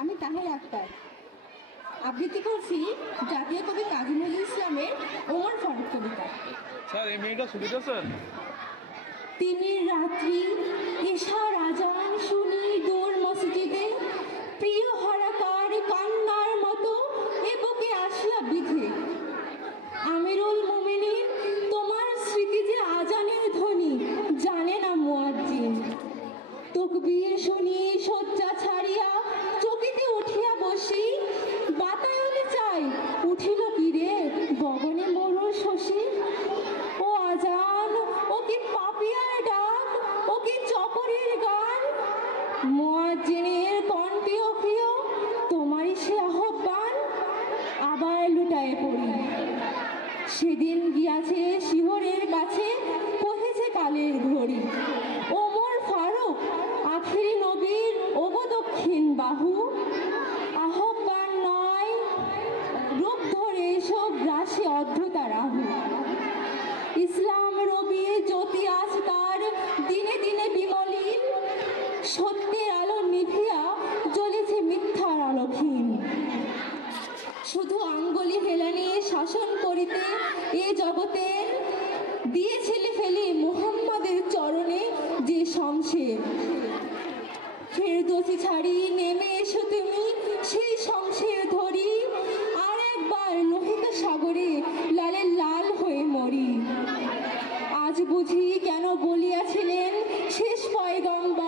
আমি তাহের আক্তার আবৃত্তি করছি জাতীয় কবি কাজী নজরুল ইসলামের ওমর ফারুক কবিতা। স্যার এই মেয়েটা ছুটিতে স্যার। তিমির রাত্রি এশার আজান শুনি দূর মসজিদে, প্রিয় হারাকার কান্নার মতো এ বুকে আসিয়া বিধে। আমিরুল মুমিনিন তোমার স্মৃতি যে আজানের ধ্বনি জানে না মুয়াজ্জিন। তকবীর শুনি শয্যা ছাড়িয়া চকিতে উঠিয়া বসি, বাতায়নে চাই উঠিল কি রে গগনে মরুর শশী। ও আজান, ও কি পাপিয়ার ডাক, ও কি চকরের গান, মুয়াজ্জিনের কণ্ঠে প্রিয় তোমারই সে আহ্বান। আবার লুটায়ে পড়ি, সেদিন গিয়াছে শিহরের কাছে কহেছে কালের ঘড়ি। ওমর ফারুক আখিরি নবীর ওগো দক্ষিণ বাহু, আহ্বান নয় রূপ ধরে এসো গ্রাসে অদ্ভুতা রাহু। ইসলাম রবি জ্যোতি আজ তার দিনে দিনে বিমলিন, সত্যের আলো নিভিয়া জ্বলেছে মিথ্যার আলোহীন। শুধু আঙ্গুলি হেলানি শাসন করিতে এ জগতে দিয়েছিলে ফেলে মুহাম্মাদের চরণে যে শমশের। ফেরদৌসি ছাড়ি নেমে এসো তুমি সেই শমশের ধরি, আর একবার লোহিত সাগরে লালে লাল হয়ে মরি। আজ বুঝি কেন বলিয়াছিলেন শেষ পয়গম্বর